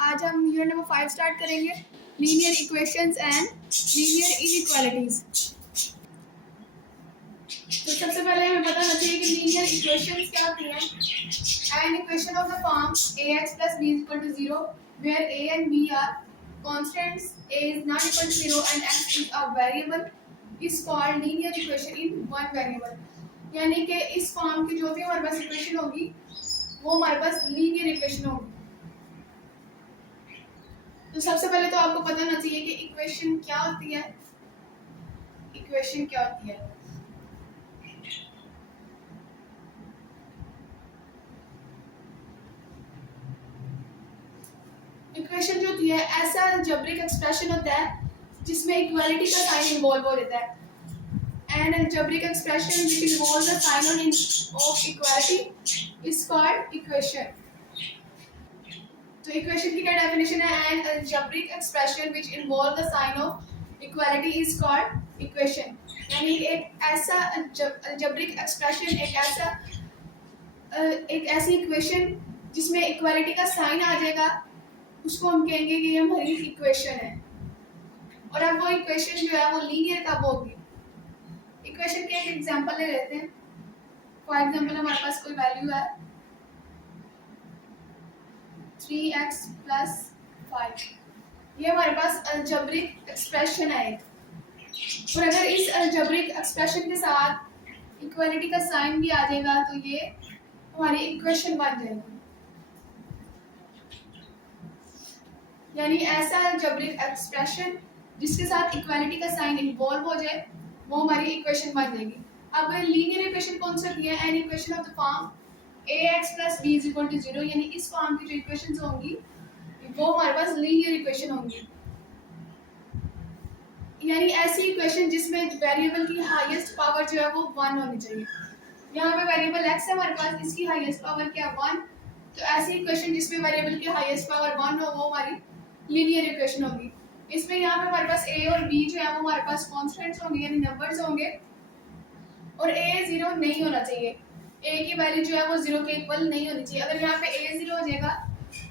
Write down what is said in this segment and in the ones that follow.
आज हम unit number 5 start करेंगे, linear equations and linear inequalities. तो सबसे पहले हमें पता होना चाहिए कि लीनियर इक्वेशंस क्या होती हैं। An equation of the form ax plus b is equal to 0 where a and b are constants, a is not equal to 0 and x is a variable is called linear equation in one variable। यानी कि इस form की जो भी हमारे पास equation होगी वो हमारे पास लीनियर इक्वेशन होगी। तो सबसे पहले तो आपको पता होना चाहिए कि इक्वेशन क्या होती है। इक्वेशन क्या होती है? इक्वेशन जो होती है ऐसा अलजेब्रिक एक्सप्रेशन होता है जिसमें इक्वालिटी का साइन इन्वॉल्व हो जाता है। An algebraic expression which involves the sign of equality is called equation. तो इक्वेशन की क्या डेफिनेशन है? An algebraic expression which involve the sign of equality is called equation. यानी एक ऐसा अलजेब्रिक एक्सप्रेशन, एक ऐसी इक्वेशन जिसमें इक्वालिटी का साइन आ जाएगा, उसको हम कहेंगे कि ये हमारी इक्वेशन है। और अब वो इक्वेशन जो है वो लीनियर कब होगी? इक्वेशन के एक एग्जांपल ले लेते हैं। फॉर एग्जांपल हमारे पास कोई वैल्यू है 3x plus 5। ये हमारे पास अलजेब्रिक एक्सप्रेशन है एक। और अगर इस अलजेब्रिक एक्सप्रेशन के साथ इक्वालिटी का साइन भी आ जाएगा तो ये हमारी इक्वेशन बन जाएगी। यानी ऐसा अलजेब्रिक एक्सप्रेशन जिसके साथ इक्वालिटी का साइन इन्वॉल्व हो जाए वो हमारी इक्वेशन बन जाएगी। अब लीनियर इक्वेशन कौन सी होती है? An equation of the form ax plus b is equal to 0। यानी इस फॉर्म की जो इक्वेशंस होंगी वो हमारे पास लीनियर इक्वेशन होंगी। यानी ऐसी इक्वेशन जिसमें वेरिएबल की हाईएस्ट पावर जो है वो 1 होनी चाहिए। यहाँ पे वेरिएबल x है हमारे पास, इसकी हाईएस्ट पावर क्या है? 1। तो ऐसी इक्वेशन जिसमें वेरिएबल की हाईएस्ट पावर 1 हो वो हमारी लीनियर इक्वेशन होगी। इसमें यहाँ पे हमारे पास a और b जो है वो हमारे पास कॉन्स्टेंट्स होंगे यानी नंबर्स होंगे, और a 0 नहीं होना चाहिए। a की वैल्यू जो है वो 0 के इक्वल नहीं होनी चाहिए। अगर यहाँ पे a 0 हो जाएगा,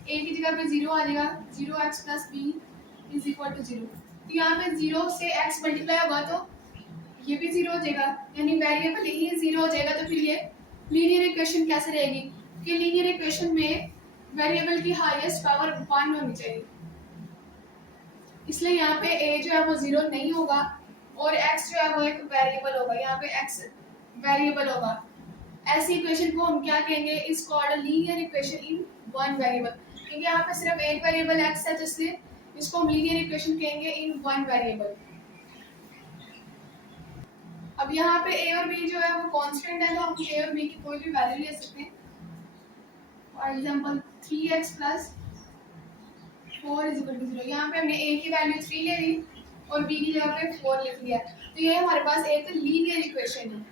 a की जगह पे 0 आ जाएगा, 0x plus b is equal to 0। तो यहाँ पे 0 से x मल्टीप्लाई होगा तो ये भी 0 हो जाएगा, यानी वेरिएबल ही 0 हो जाएगा। तो फिर ये लीनियर इक्वेशन कैसे रहेगी? कि लीनियर इक्वेशन में वेरिएबल की हाईएस्ट पावर 1 होनी चाहिए, इसलिए यहाँ पे a जो है वो 0 नहीं होगा और x जो है वो एक वेरिएबल होगा। यहाँ पे x वेरिएबल होगा। ऐसी इक्वेशन को हम क्या कहेंगे? Is called linear equation in one variable. क्योंकि यहाँ पे सिर्फ एक वेरिएबल x है, जिससे इसको हम लीनियर इक्वेशन कहेंगे इन वन वेरिएबल। अब यहाँ पे a और b जो है वो कांस्टेंट है, तो हम a और b की कोई भी वैल्यू ले सकते हैं। For example 3x plus 4 is equal to 0। यहाँ पे हमने a की वैल्यू 3 ले ली और b की जगह पे 4 लिख लिया। तो ये हमारे पास एक लीनियर इक्वेशन है,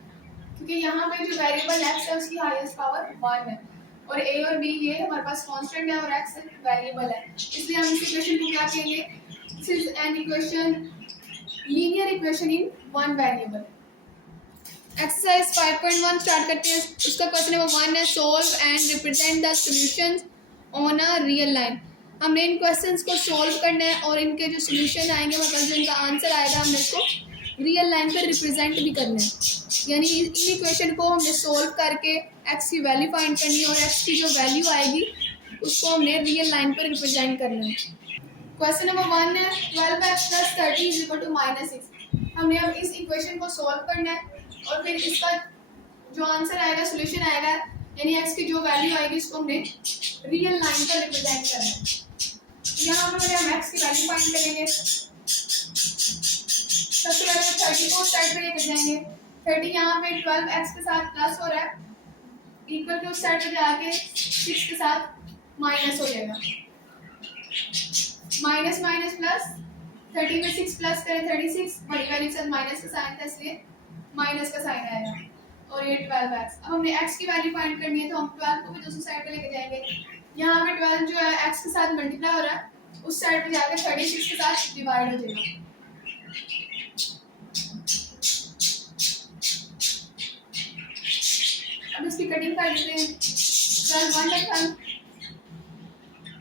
क्योंकि यहाँ पे जो वेरिएबल x है उसकी हाईएस्ट पावर 1 है और a और b ये हमारे पास कांस्टेंट है और x वेरिएबल है, इसलिए हम इस इक्वेशन को क्या कहेंगे? This is an equation, linear equation in one variable. Exercise 5.1 start करते हैं। उसका क्वेश्चन नंबर 1 है, solve and represent the solutions on a real line. हमने इन क्वेश्चंस को सोल्व करना है और इनके जो सॉल्यूशन आएंगे मतलब जो इनका आंसर आएगा हमने इसको रियल लाइन पर रिप्रेजेंट भी करना है। यानी इन इक्वेशन को हमने सोल्व करके x की वैल्यू फाइंड करनी है और x की जो वैल्यू आएगी उसको हमने रियल लाइन पर रिप्रेजेंट करना है। क्वेश्चन नंबर 1 है, 12x plus 30 is equal to -6। हमने अब इस इक्वेशन को सोल्व करना है और फिर इसका जो आंसर आएगा, सॉल्यूशन आएगा, यानी x की जो वैल्यू आएगी उसको हमने रियल लाइन पर रिप्रेजेंट करना है। यहाँ पर हम x की वैल्यू फाइंड करेंगे। सबसे पहले 30 को साइड पे लेकर जाएंगे। 30 यहाँ पे 12x के साथ प्लस हो रहा है, इक्वल के उस साइड पे जाके 6 के साथ माइनस हो जाएगा। माइनस माइनस प्लस, 30 में 6 प्लस करें 36, बड़ी वैल्यू के साथ माइनस का साइन था इसलिए माइनस का साइन आएगा और ये 12x। अब हमने x की वैल्यू फाइंड करनी है तो हम 12 को भी दूसरी साइड पे लेके जाएंगे। यहाँ पे 12 जो है x के साथ मल्टीप्लाई हो रहा है, उस साइड पे जाकर 36 के साथ डिवाइड हो जाएगा। अब इसकी कटिंग कर लेते हैं। 12 1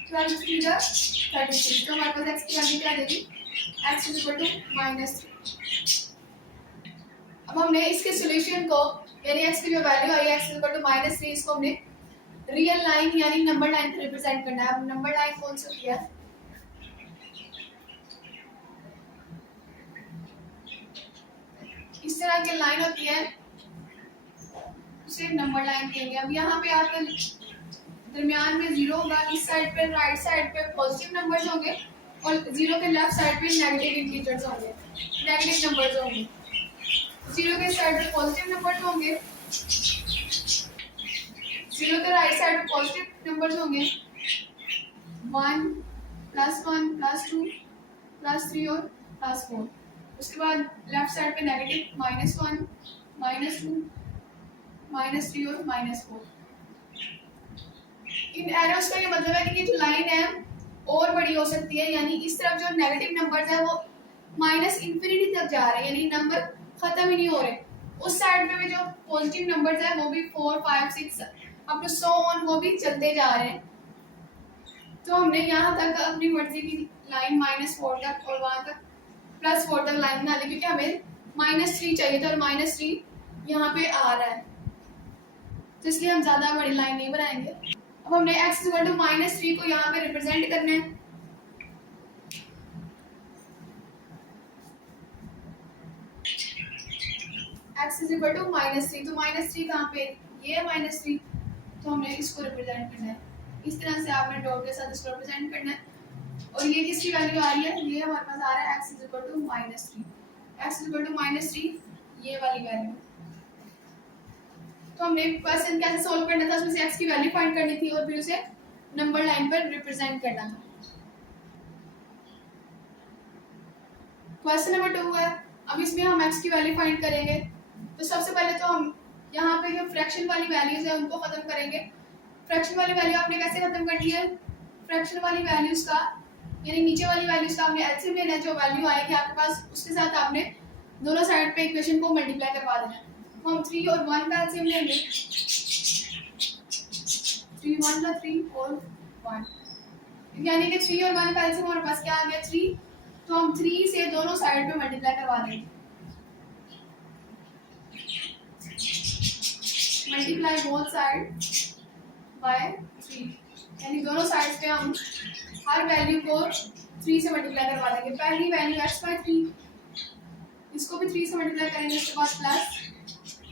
12 12 3 जा 36, तो हमारे पास x की वैल्यू क्या आ जाएगी, x इज इक्वल टू -3। अब हमने इसके सॉल्यूशन को यानी x की जो वैल्यू आई है x इज इक्वल टू -3, इसको हमने रियल लाइन यानी नंबर लाइन पे रिप्रेजेंट करना है। अब नंबर लाइन कौन सी होती है, इस तरह की लाइन होती है, उसे नंबर लाइन कहेंगे। अब यहाँ पे आपके दरमियान में जीरो होगा, इस साइड पे राइट साइड पे पॉजिटिव नंबर्स होंगे और जीरो के लेफ्ट साइड पे नेगेटिव इंटीजर्स होंगे, नेगेटिव नंबर्स होंगे। जीरो के साइड पे पॉजिटिव नंबर्स होंगे, जीरो के राइट साइड पे पॉजिटिव नंबर्स होंगे, 1 +1 +2 +3 और +4। उसके बाद लेफ्ट साइड पे नेगेटिव -1 -2 -3 और -4। इन एरोस का ये मतलब है कि ये जो लाइन है और बड़ी हो सकती है, यानी इस तरफ जो नेगेटिव नंबर्स है वो -इंफिनिटी तक जा रहे हैं, यानी नंबर खत्म ही नहीं हो रहे। उस साइड पे भी जो पॉजिटिव नंबर्स है वो भी 4 5 6 अप टू सो ऑन, वो भी चलते जा रहे हैं। तो हमने यहाँ तक अपनी मर्जी की लाइन -4 तक और वहां तक +4 तक लाइन बना ली, क्योंकि हमें -3 चाहिए था और -3 यहाँ पे आ रहा है, तो इसलिए हम ज्यादा बड़ी लाइन नहीं बनाएंगे। अब हमने x इक्वल टू -3 को यहाँ पे रिप्रेजेंट करना है। x इज इक्वल टू -3, तो -3 कहाँ पे, ये -3, तो हमने इसको रिप्रेजेंट करना है। इस तरह से आपने डॉट के साथ इसको रिप्रेजेंट करना है। और ये किसकी वैल्यू आ रही है, ये हमारे पास आ रहा है x is equal to -3, x is equal to -3, ये वाली वैल्यू। तो हमने क्वेश्चन कैसे सॉल्व करना था, उसमें से x की वैल्यू फाइंड करनी थी और फिर उसे नंबर लाइन पर रिप्रेजेंट करना था। क्वेश्चन नंबर 2 है। अब इसमें हम x की वैल्यू फाइंड करेंगे। तो सबसे पहले तो हम यहाँ पे जो फ्रैक्शन वाली वैल्यूज है उनको खत्म करेंगे। फ्रैक्शन वाली वैल्यू आपने कैसे खत्म करनी है, फ्रैक्शन वाली वैल्यूज का यानी नीचे वाली वैल्यूज का आपने एलसीएम लेना है, जो वैल्यू आएगी आपके पास उसके साथ आपने दोनों साइड पे इक्वेशन को मल्टीप्लाई करवा देना है। तो हम 3 और 1 का एलसीएम लेंगे, 3 1 का 3 और 1, यानी कि 3 और 1 का एलसीएम हमारे पास क्या आ गया 3, तो हम 3 से दोनों साइड पे मल्टीप्लाई करवा देंगे। मल्टीप्लाई बोथ साइड बाय 3, यानी दोनों साइड्स पे हम हर वैल्यू को 3 से मल्टीप्लाई करवा देंगे। पहली वैल्यू x/3, इसको भी 3 से मल्टीप्लाई करेंगे, उसके बाद प्लस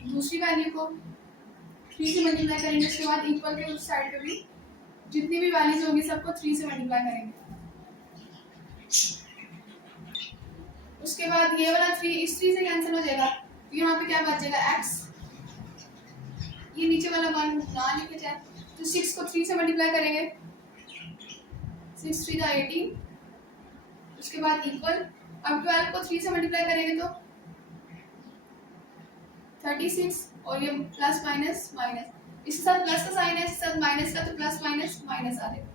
दूसरी वैल्यू को 3 से मल्टीप्लाई करेंगे, उसके बाद इक्वल के उस साइड पे भी जितनी भी वैल्यूज होंगी सबको 3 से मल्टीप्लाई करेंगे। उसके बाद ये वाला 3 इस 3 से कैंसिल हो जाएगा, तो यहाँ पे क्या बचेगा x, ये नीचे वाला 1 ना लिखे जाए, तो 6 को 3 से मल्टीप्लाई करेंगे, 6 3 18, उसके बाद इक्वल। अब 12 को 3 से मल्टीप्लाई करेंगे तो 36, और ये प्लस माइनस माइनस, इसके साथ प्लस का साइन है, इसके साथ माइनस का, तो प्लस माइनस माइनस आ जाएगा।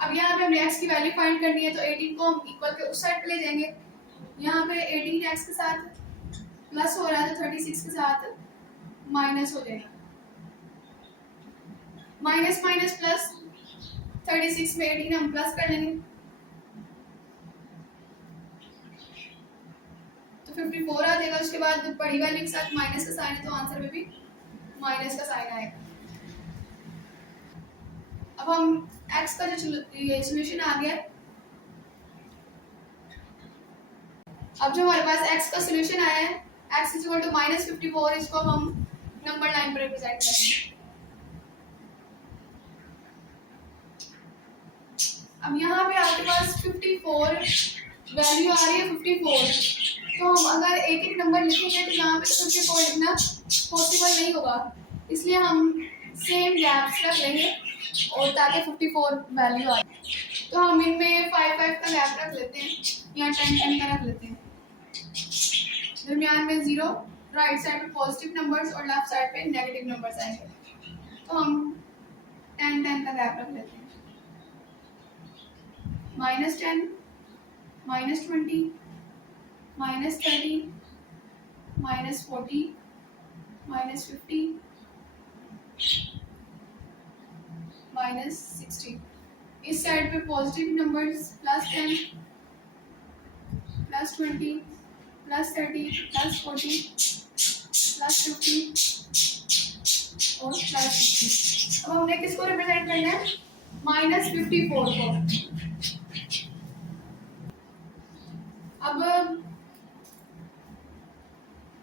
अब यहाँ पे हमने x की वैल्यू फाइंड करनी है, तो 18 को हम इक्वल के उस साइड पे ले जाएंगे। यहाँ पे 18 x के साथ प्लस हो रहा है, तो 36 के साथ माइनस हो जाएगा। माइनस माइनस प्लस, 36 में 18 हम प्लस कर लेंगे, तो 54 आ जाएगा। उसके बाद बड़ी वैल्यू के साथ माइनस का साइन है, तो आंसर में भी माइनस का साइन आएगा। अब हम x का जो सॉल्यूशन आ गया, अब जो हमारे पास x का सॉल्यूशन आया है x इज इक्वल टू -54, इसको हम नंबर लाइन पर रिप्रेजेंट करेंगे। अब यहाँ पे आपके पास 54 वैल्यू आ रही है 54, तो हम अगर एक एक नंबर लिखेंगे तो यहाँ पे 54 लिखना पॉसिबल नहीं होगा, इसलिए हम सेम गैप्स रख लेंगे और ताकि 54 वैल्यू आए। तो हम इनमें 5 5 का गैप रख लेते हैं, यहाँ 10 10 का रख लेते हैं, दरमियान में 0, राइट साइड पे पॉजिटिव नंबर्स और लेफ्ट साइड पे नेगेटिव नंबर्स आएंगे, तो हम 10 10 का गैप रख लेते हैं। -10, -20, -30, -40, -50, -60, इस साइड पे पॉजिटिव नंबर्स +10, +20, +30, +40, +50 और +60। अब हमने किसको रिप्रेजेंट करना है? -54 को। अब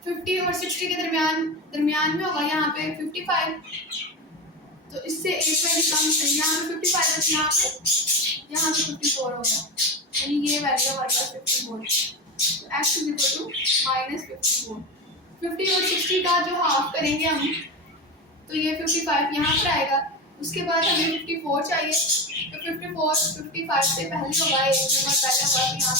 50 और 60 के दरमियान में होगा यहाँ पे 55, तो इससे एक वैल्यू कम, यहाँ पे 55 है, यहाँ पे 54 होगा, यानी ये वैल्यू हमारे पास 54। तो x इज इक्वल टू -54। 50 और 60 का जो हाफ करेंगे हम, तो ये 55 यहाँ पर आएगा। उसके बाद हमें 54 चाहिए, तो 54 55 से पहले होगा, एक नंबर पहले होगा, तो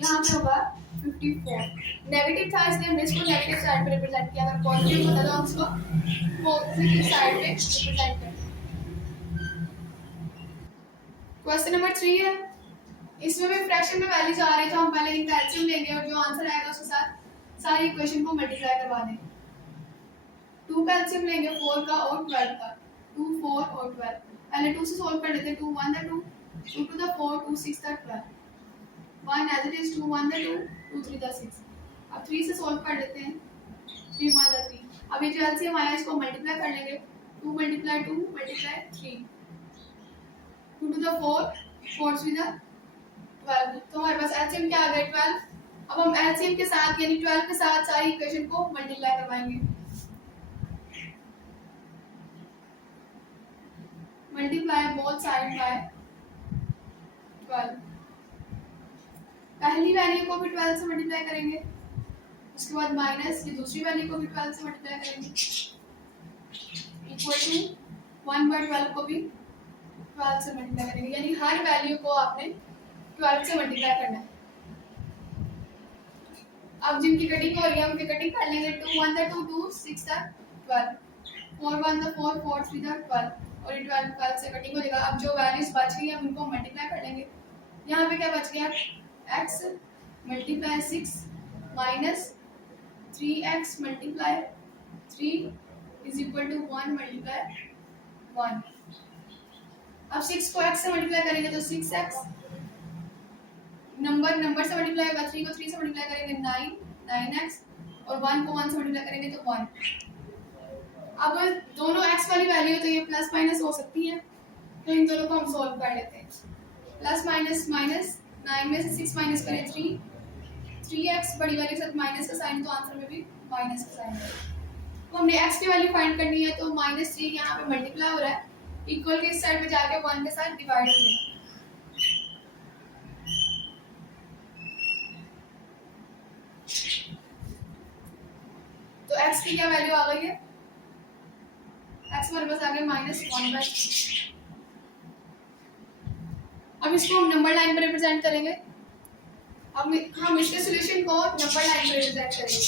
यहाँ पे होगा 54। नेगेटिव था इसलिए हमने इसको नेगेटिव साइड पे रिप्रेजेंट किया। अगर पॉजिटिव होता तो हम इसको पॉजिटिव साइड पे रिप्रेजेंट करते। क्वेश्चन नंबर 3 है, इसमें भी फ्रैक्शन में वैल्यूज आ रही है, तो हम पहले इनका एलसीएम लेंगे और जो आंसर आएगा उसके साथ सारी इक्वेशन को मल्टीप्लाई करवा देंगे। 2 का एलसीएम लेंगे 4 का और 12 का, 2 4 और 12। पहले 2 से सॉल्व कर लेते हैं। 2 1 the 2, 2 2 the 4, 2 6 the 12, 1 as it is, 2 1 the 2, 2 3 the 6। अब 3 से सॉल्व कर लेते हैं। 3 1 द 3। अब ये जो एलसीएम आया इसको मल्टीप्लाई कर लेंगे। 2 multiply 2 multiply 3, 2 two the 4, 4 3 the 12। तो हमारे पास एलसीएम क्या आ गया? 12। अब हम एलसीएम के साथ यानी 12 के साथ सारी इक्वेशन को मल्टीप्लाई करवाएंगे। Multiply both side by 12। पहली वैल्यू को भी 12 से मल्टीप्लाई करेंगे, उसके बाद माइनस ये दूसरी वैल्यू को भी 12 से मल्टीप्लाई करेंगे, इक्वल टू 1/12 को भी 12 से मल्टीप्लाई करेंगे। यानी हर वैल्यू को आपने 12 से मल्टीप्लाई करना है। अब जिनकी कटिंग हो रही है उनकी कटिंग कर लेंगे। 2 1 द 2, 2 6 द 12, 4 1 द 4, 4 3 द 12, और ये 12 से कटिंग हो जाएगा। अब जो वैल्यूज बच गई हम उनको मल्टीप्लाई कर लेंगे। यहाँ पे क्या बच गया? x multiply 6 minus 3x multiply 3 is equal to 1 multiply 1। अब 6 को x से मल्टीप्लाई करेंगे तो 6x, नंबर से मल्टीप्लाई होगा। 3 को 3 से मल्टीप्लाई करेंगे 9x, और 1 को 1 से मल्टीप्लाई करेंगे तो 1। अब दोनों x वाली वैल्यू है तो ये प्लस माइनस हो सकती है, तो इन दोनों को हम सॉल्व कर लेते हैं। प्लस माइनस माइनस, 9 में से 6 माइनस करें 3, 3x बड़ी वैल्यू के साथ माइनस का साइन, तो आंसर में भी माइनस का साइन है। तो हमने x की वैल्यू फाइंड करनी है, तो -3 यहाँ पे मल्टीप्लाई हो रहा है, इक्वल के इस साइड में जाके 1 के साथ डिवाइड हो जाएगा। तो x की क्या वैल्यू आ गई है? x हमारे पास आ गया -1/3। अब इसको हम नंबर लाइन पर रिप्रेजेंट करेंगे। अब हम इसके सॉल्यूशन को नंबर लाइन पर रिप्रेजेंट करेंगे।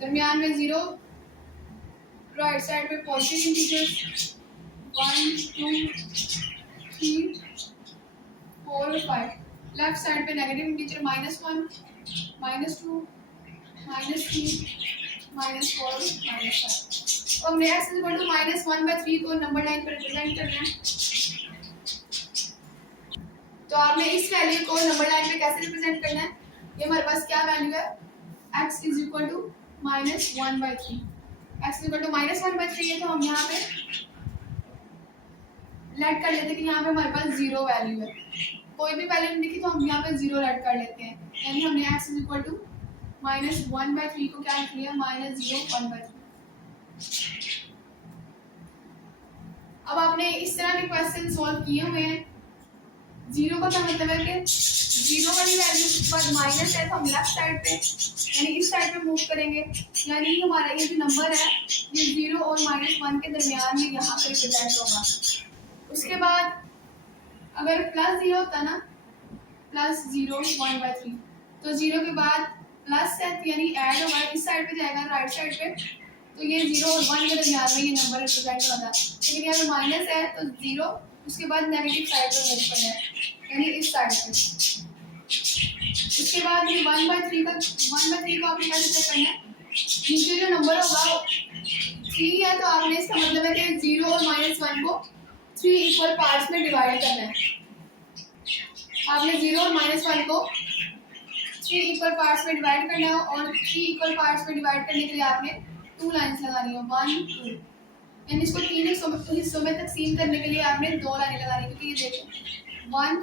दरमियान में 0, राइट साइड पे पॉजिटिव इंटीजर्स 1 2 3 4 और 5, लेफ्ट साइड पे नेगेटिव इंटीजर -1 -2 -3 -4 -5। अब हमने x इक्वल टू -1/3 को नंबर लाइन पर रिप्रेजेंट करना है। तो आपने इस वैल्यू को नंबर लाइन पे कैसे रिप्रेजेंट करना है? ये हमारे पास क्या वैल्यू है? x is equal to -1/3। x equal to -1/3 है, तो हम यहाँ पे लेट कर लेते हैं कि यहाँ पे हमारे पास 0 वैल्यू है। कोई भी वैल्यू नहीं दिखी तो हम यहाँ पे 0 लेट कर लेते हैं, यानी हमने x इज इक्वल टू -1/3 को क्या लिख लिया? -0 1/3। अब आपने इस तरह के क्वेश्चन सॉल्व किए हुए हैं। 0 का क्या मतलब है कि 0 वाली वैल्यू पर माइनस है, तो हम लेफ्ट साइड पे यानी इस साइड पे मूव करेंगे, यानी हमारा ये जो नंबर है ये 0 और -1 के दरमियान में यहाँ पे रिप्रेजेंट होगा। उसके बाद अगर +0 होता ना, +0 1/3, तो 0 के बाद प्लस है यानी ऐड होगा, इस साइड पे जाएगा राइट साइड पे, तो ये 0 और 1 के दरमियान में ये नंबर रिप्रेजेंट होता है। लेकिन यहाँ पे माइनस है तो 0, उसके बाद नेगेटिव साइड पे मूव करना है, यानी इस साइड पे। उसके बाद ये 1/3 को आपने कैसे चेक करना है? नीचे जो नंबर होगा 3 है, तो आपने इसका मतलब है कि 0 और -1 को 3 इक्वल पार्ट्स में डिवाइड करना है। आपने 0 और -1 को 3 इक्वल पार्ट्स में डिवाइड करना है, और 3 इक्वल पार्ट्स में डिवाइड करने के लिए आपने 2 लाइंस लगानी है, 1 2, यानी इसको 3 हिस्सों में तकसीम करने के लिए आपने 2 लाइनें लगानी है, क्योंकि ये देखो 1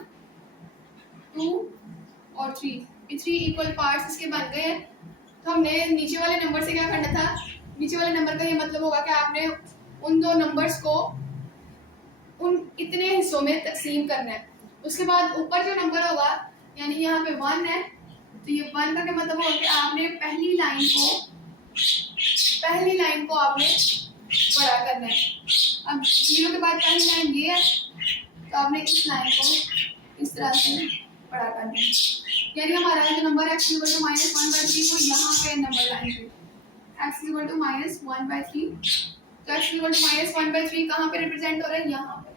2 और 3, ये 3 इक्वल पार्ट्स इसके बन गए हैं। तो हमने नीचे वाले नंबर से क्या करना था, नीचे वाले नंबर का ये मतलब होगा कि आपने उन दो नंबर्स को उन इतने हिस्सों में तकसीम करना है। उसके बाद ऊपर जो नंबर होगा, यानी यहाँ पे 1 है, तो ये 1 का क्या मतलब होगा कि आपने पहली लाइन को आपने बड़ा करना है। अब 0 के बाद पहली लाइन ये है, तो आपने इस लाइन को इस तरह से बड़ा करना है, यानी हमारा जो नंबर x = -1/3 वो यहाँ पे नंबर लाइन पे x = -1/3, तो x = -1/3 कहाँ पे रिप्रेजेंट हो रहा है, यहाँ पे।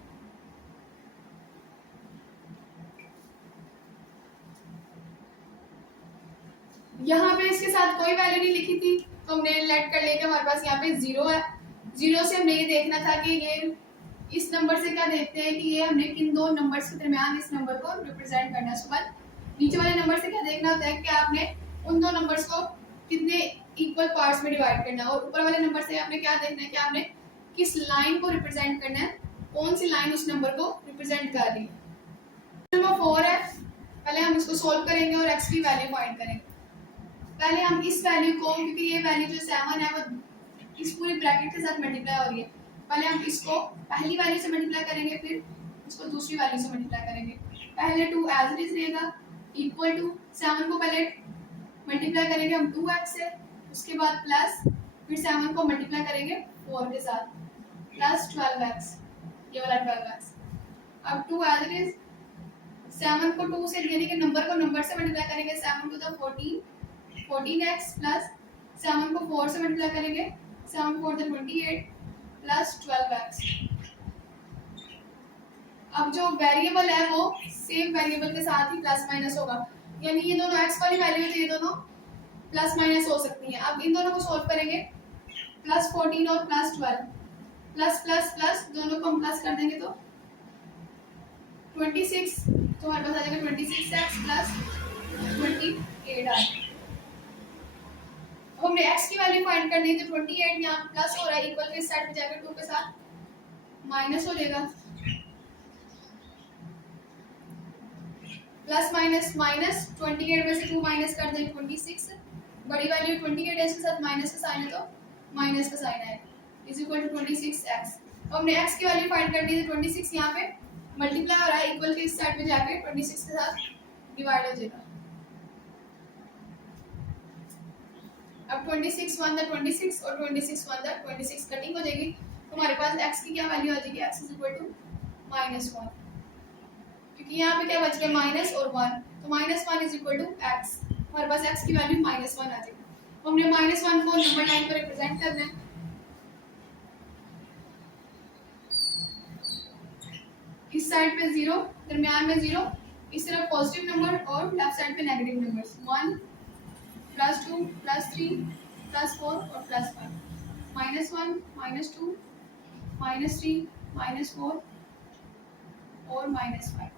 यहाँ पे इसके साथ कोई वैल्यू नहीं लिखी थी, तो हमने लेट कर लिया कि हमारे पास यहाँ पे 0 है। 0 से हमने ये देखना था कि ये इस नंबर से क्या देखते हैं कि ये हमने किन दो नंबर्स के दरमियान इस नंबर को रिप्रेजेंट करना है। उसके बाद नीचे वाले नंबर से क्या देखना होता है कि आपने उन दो नंबर्स को कितने इक्वल पार्ट्स में डिवाइड करना है, और ऊपर वाले नंबर से आपने क्या देखना है कि आपने किस लाइन को रिप्रेजेंट करना है, कौन सी लाइन उस नंबर को रिप्रेजेंट कर रही है। नंबर 4 है, पहले हम इसको सोल्व करेंगे और x की वैल्यू फाइंड करेंगे। पहले हम इस वैल्यू को, क्योंकि ये वैल्यू जो 7 है वो इस पूरी ब्रैकेट के साथ मल्टीप्लाई हो रही है, पहले हम इसको पहली वैल्यू से मल्टीप्लाई करेंगे, फिर इसको दूसरी वैल्यू से मल्टीप्लाई करेंगे। पहले 2 एज इट इज रहेगा इक्वल टू 7 को पहले मल्टीप्लाई करेंगे हम 2x से, उसके बाद प्लस फिर 7 को मल्टीप्लाई करेंगे 4 के साथ प्लस 12x, ये वाला 12x। अब 2 एज इट इज 7 को 2 से, यानी कि नंबर को नंबर से मल्टीप्लाई करेंगे, 7 टू द 14x प्लस 7 को 4 से मल्टीप्लाई करेंगे, 7 4 द 28 प्लस 12x। अब जो वेरिएबल है वो सेम वेरिएबल के साथ ही प्लस माइनस होगा, यानी ये दोनों x वाली वैल्यू है, ये दोनों प्लस माइनस हो सकती हैं। अब इन दोनों को सॉल्व करेंगे, प्लस 14 और प्लस 12, प्लस प्लस प्लस दोनों को हम प्लस कर देंगे तो 26, तो हमारे पास आ जाएगा 26x प्लस 28 आ जाएगा। हमने x की वैल्यू फाइंड करनी है, तो 28 यहाँ प्लस हो रहा है, इक्वल के साइड पे जाकर 2 के साथ माइनस हो जाएगा, प्लस माइनस माइनस 28 में से 2 माइनस कर देंगे 26, बड़ी वैल्यू 28 है, इसके साथ माइनस का साइन है तो माइनस का साइन है, इज इक्वल टू 26x। अब हमने x की वैल्यू फाइंड करनी है, तो 26 यहाँ पे मल्टीप्लाई हो रहा है, इक्वल के इस साइड पे जाके 26 के साथ डिवाइड हो जाएगा। अब 26 1 द 26 और 26 1 द 26 कटिंग हो जाएगी, तो हमारे पास x की क्या वैल्यू आ जाएगी, x इज इक्वल टू -1, क्योंकि यहाँ पे क्या बच गया माइनस और 1, तो -1 इज इक्वल टू x, हमारे पास x की वैल्यू -1 आ जाएगी। तो हमने -1 को नंबर लाइन पर रिप्रेजेंट करना है, इस साइड पे 0, दरमियान में 0, इस तरफ पॉजिटिव नंबर और लेफ्ट साइड पे नेगेटिव नंबर्स 1 +2 +3 +4 और +5, -1 -2 -3 -4 और -5।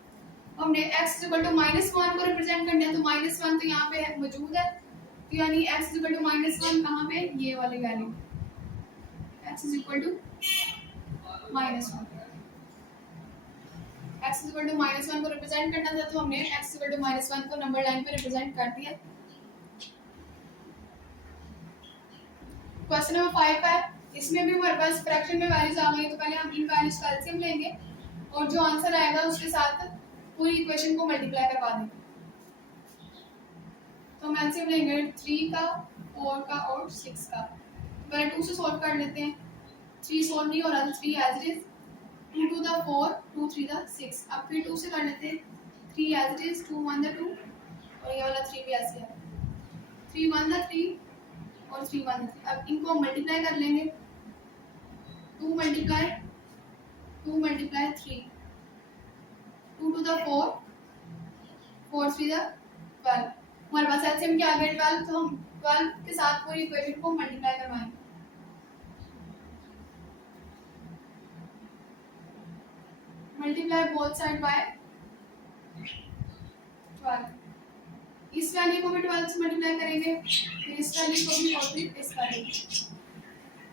हमने x -1 को रिप्रेजेंट करना है, तो -1 तो यहाँ पे मौजूद है, तो यानी x -1 कहाँ पे, ये वाली वैल्यू x -1, x -1 को रिप्रेजेंट करना था, तो हमने x -1 को नंबर लाइन पे रिप्रेजेंट कर दिया। क्वेश्चन नंबर 5 है, इसमें भी हमारे पास फ्रैक्शन में वैल्यूज आ गई, तो पहले हम इन वैल्यूज का एलसीएम लेंगे और जो आंसर आएगा उसके साथ पूरी इक्वेशन को मल्टीप्लाई करवा देंगे। तो हम एलसीएम लेंगे 3 का, 4 का और 6 का। पहले 2 से सॉल्व कर लेते हैं, 3 सॉल्व नहीं हो रहा, 3 as it is, 2 two the 4 2 3 the 6। अब फिर 2 से कर लेते हैं, 3 एज इट इज, 2 1 द 2 और ये वाला 3 भी ऐसे है, 3 1 द 3 और 3 1 द 3। अब इनको हम मल्टीप्लाई कर लेंगे, 2 मल्टीप्लाई 3, 2 टू द 4 4 3 द 12, हमारे पास एलसीएम क्या आ गया 12, तो हम 12 के साथ पूरी इक्वेशन को मल्टीप्लाई करवाएंगे। Multiply both side by 12। इस वैल्यू को भी 12 से मल्टीप्लाई करेंगे, फिर इस वैल्यू को भी और फिर इस वैल्यू को।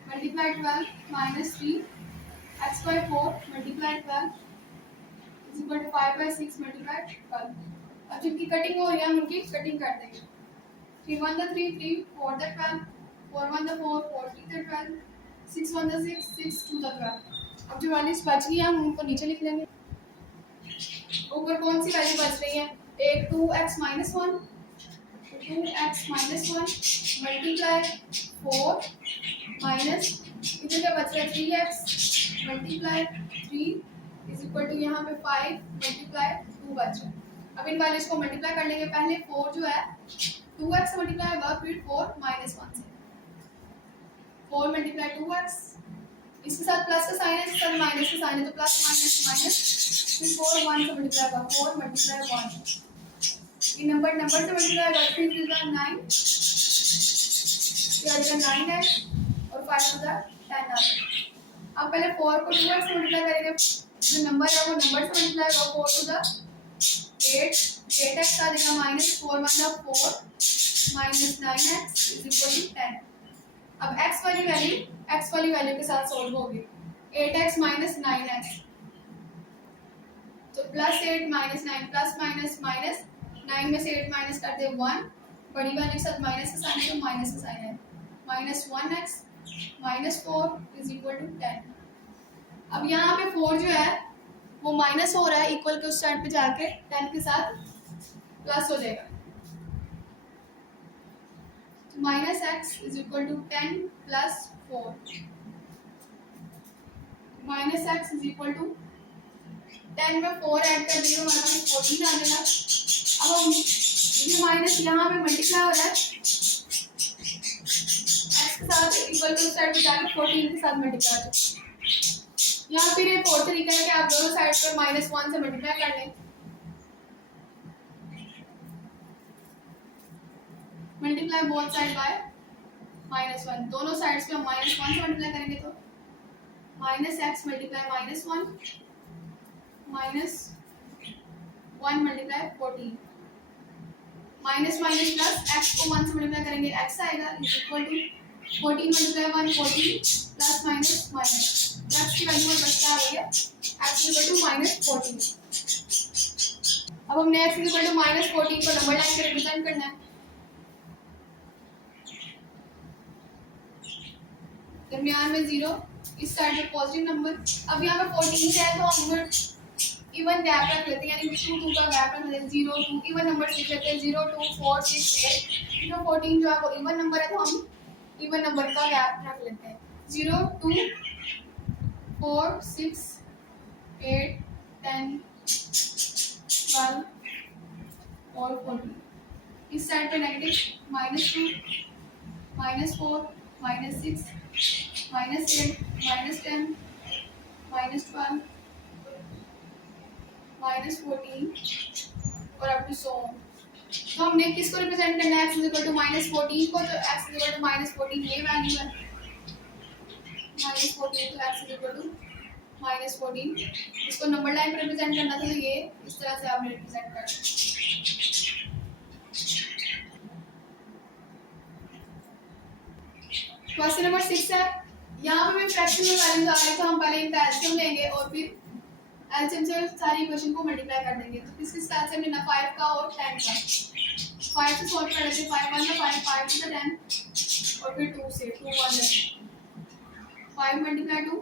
Multiply 12 minus 3 x by 4 multiply 12 is equal to 5 by 6 multiply 12। अब जिनकी कटिंग हो रही है हम उनकी कटिंग कर देंगे। 3 1 3 3 4 12 4 1 4 4 3 12 6 1 6 6 2 12। अब जो वैल्यूज बच गई हैं हम उनको नीचे लिख लेंगे। ऊपर कौन सी वैल्यू बच रही है? एक 2x minus 1 2x minus 1 multiply 4 minus इधर क्या बच रहा है 3x multiply 3 is equal to यहाँ पे 5 मल्टीप्लाई 2 बच रहा है। अब इन वैल्यूज को मल्टीप्लाई कर लेंगे। पहले 4 जो है 2x मल्टीप्लाई होगा, फिर 4 माइनस 1 से 4 मल्टीप्लाई 2x, इसके साथ प्लस का साइन है, इसके साथ माइनस का साइन है, तो प्लस माइनस माइनस, फिर 4 1 से मल्टीप्लाई होगा 4 मल्टीप्लाई 1। ये नंबर से मल्टीप्लाई होगा, फिर इधर 9 ये इधर 9x और 5 उधर 10 आ जाएगा। अब पहले 4 को 2x से मल्टीप्लाई करेंगे, जो नंबर है वो नंबर से मल्टीप्लाई होगा 4 टू द 8x आ जाएगा माइनस 4 मतलब 4 minus 9x is equal to 10। अब x वाली वैल्यू के साथ सॉल्व होगी 8x माइनस 9x, तो plus 8 minus 9 plus minus minus 9 में से 8 माइनस कर दे 1, बड़ी वैल्यू के साथ माइनस का साइन है तो माइनस का साइन है, minus 1x minus 4 is equal to 10। अब यहाँ पे 4 जो है वो माइनस हो रहा है, इक्वल के उस साइड पे जाके 10 के साथ प्लस हो जाएगा, तो minus x is equal to 10 plus 4 minus x is equal to 10 में 4 ऐड कर देंगे हमारे पास 14 आ जाएगा। अब हम ये माइनस यहाँ पे मल्टीप्लाई हो रहा है x के साथ, इक्वल के उस साइड पे जाके 14 के साथ मल्टीप्लाई हो जाएगा। यहाँ फिर एक और तरीका है कि आप दोनों साइड पे माइनस 1 से मल्टीप्लाई कर लें। Multiply both side by minus 1, दोनों साइड्स पे हम माइनस 1 से मल्टीप्लाई करेंगे तो minus x multiply minus 1 minus 1 multiply 14 minus minus plus x को 1 से मल्टीप्लाई करेंगे x आएगा is equal to 14 multiply 1 14 plus minus minus x की वैल्यू बचता आ रही है x इक्वल टू माइनस 14। अब हमने x इक्वल टू माइनस 14 को नंबर लाइन से रिप्रेजेंट करना है। दरमियान में 0, इस साइड पे पॉजिटिव नंबर। अब यहाँ पे 14 है तो हम इवन गैप रख लेते हैं, यानी 2 2 का गैप रख लेते हैं, 0 2 इवन नंबर लिख लेते हैं 0 2 4 6 8, जो 14 जो है वो इवन नंबर है तो हम इवन नंबर का गैप रख लेते हैं 0 2 4 6 8 10 12 और 14। इस साइड पे नेगेटिव -2 -4 -6 -8 -10 -12 -14 और अप टू सो ऑन। तो हमने किसको रिप्रेजेंट करना है x इक्वल टू -14 को, तो x इक्वल टू -14 ये वैल्यू है -14, तो x इक्वल टू -14। इसको नंबर लाइन पर रिप्रेजेंट करना था तो ये इस तरह से आपने रिप्रेजेंट करना है। क्वेश्चन नंबर 6 है, यहाँ पे भी फ्रैक्शनल वैल्यूज आ रही है तो हम पहले इनका एलसीएम लेंगे और फिर एलसीएम से सारी इक्वेशन को मल्टीप्लाई कर देंगे। तो किस एलसीएम लेना 5 का और 10 का। 5 से सॉल्व कर लेते हैं, 5 1 5 5 टू द 10 और फिर 2 से 2 1 5 मल्टीप्लाई 2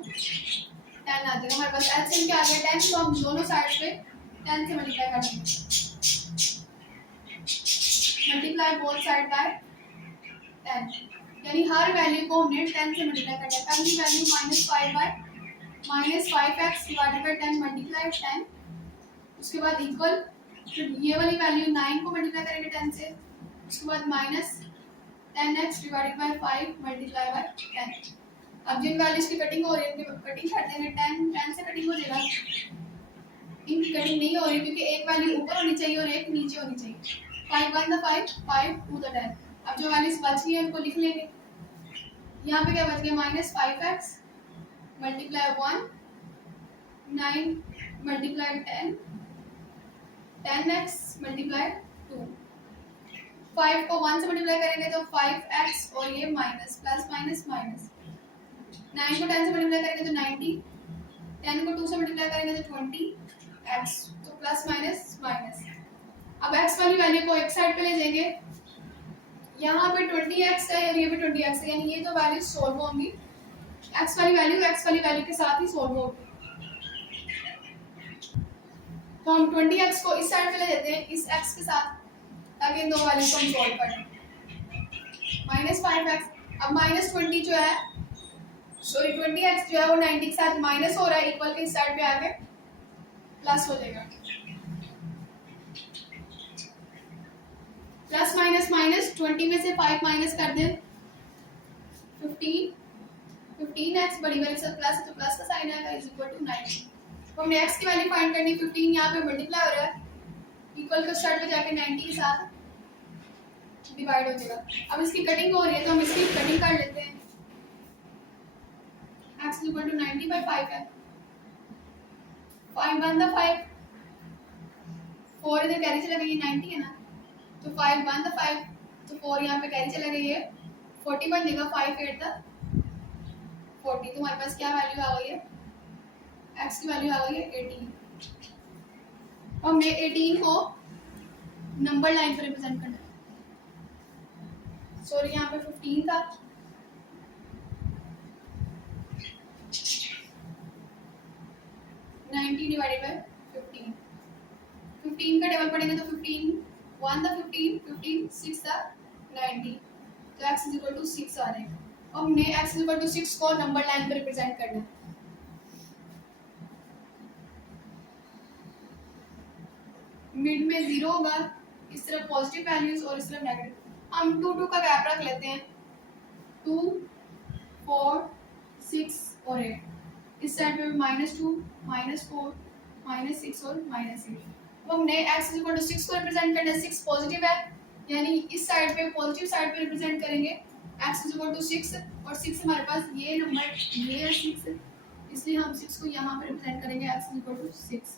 10 आ जाएगा हमारे पास। एलसीएम क्या आ गया 10, तो हम दोनों साइड पे 10 से मल्टीप्लाई कर देंगे। मल्टीप्लाई बोथ साइड बाय 10, यानी हर वैल्यू को हमने 10 से मल्टीप्लाई करना है। पहली value -5 by -5x divided by 10 multiply 10, उसके बाद इक्वल, फिर ये वाली वैल्यू 9 को मल्टीप्लाई करेंगे 10 से, उसके बाद -10x divided by 5 multiply by 10। अब जिन वैल्यूज की कटिंग हो रही है उनकी कटिंग कर देंगे। 10 से कटिंग हो जाएगा, इनकी कटिंग नहीं हो रही क्योंकि एक वैल्यू ऊपर होनी चाहिए और एक नीचे होनी चाहिए। 5 1 5 5 2 10। अब जो वैल्यूज बच गई है उनको लिख लेंगे। यहाँ पे क्या बच गया, -5x multiply 1, 9 multiply 10, 10x multiply 2। 5 को 1 से मल्टीप्लाई करेंगे तो 5x और ये माइनस प्लस माइनस माइनस। 9 को 10 से मल्टीप्लाई करेंगे तो 90, 10 को 2 से मल्टीप्लाई करेंगे तो 20x, तो प्लस माइनस माइनस। अब x वाली वैल्यू को एक साइड पे ले जाएंगे, यहाँ पे 20x है और ये भी 20x है, यानी ये तो वैल्यू सोल्व होंगी। x वाली वैल्यू के साथ ही सोल्व होगी। तो हम 20x को इस साइड पे ले लेते हैं इस x के साथ, ताकि इन दो वैल्यू को हम सॉल्व कर लें। -5x, अब -20 जो है, सॉरी 20x जो है वो 90 के साथ माइनस हो रहा है, इक्वल के इस साइड पे आके प्लस हो जाएगा। प्लस माइनस माइनस, 20 में से 5 माइनस कर दें 15, 15x बड़ी वाली से प्लस है तो प्लस का साइन आएगा, इज इक्वल टू 90। तो हमने x की वैल्यू फाइंड करनी, 15 यहाँ पे मल्टीप्लाई हो रहा है, इक्वल के स्टार्ट पे जाके 90 के साथ डिवाइड हो जाएगा। अब इसकी कटिंग हो रही है तो हम इसकी कटिंग कर लेते हैं। x इक्वल टू 90 बाई 5 है, 5 1 5, 4 इधर कैरी चला गई, 90 है ना, तो 5 1 5, तो 4 यहाँ पे कैरी चला गई है, 40 बन जाएगा, 5 8 40। तो हमारे पास क्या वैल्यू आ गई है, x की वैल्यू आ गई है 18। हमने 18 को नंबर लाइन पर रिप्रेजेंट करना है। सॉरी यहाँ पे 15 था, डिवाइडेड बाय 15, 15 का टेबल पढ़ेंगे तो 15 1 था 15, 15 6 था 90, तो x इज इक्वल टू 6 आ रहा है। अब हमने x इज इक्वल टू 6 को नंबर लाइन पर रिप्रेजेंट करना है। मिड में 0 होगा, इस तरफ पॉजिटिव वैल्यूज और इस तरफ नेगेटिव। हम 2 2 का गैप रख लेते हैं, 2 4 6 और 8, इस साइड पे -2 -4 -6 और -8। अब हमने x इक्वल टू 6 को रिप्रेजेंट करना है, 6 पॉजिटिव है, यानी इस साइड पे पॉजिटिव साइड पे रिप्रेजेंट करेंगे x इक्वल टू 6, और 6 हमारे पास ये नंबर ये है 6, इसलिए हम 6 को यहाँ पे रिप्रेजेंट करेंगे x इक्वल टू 6।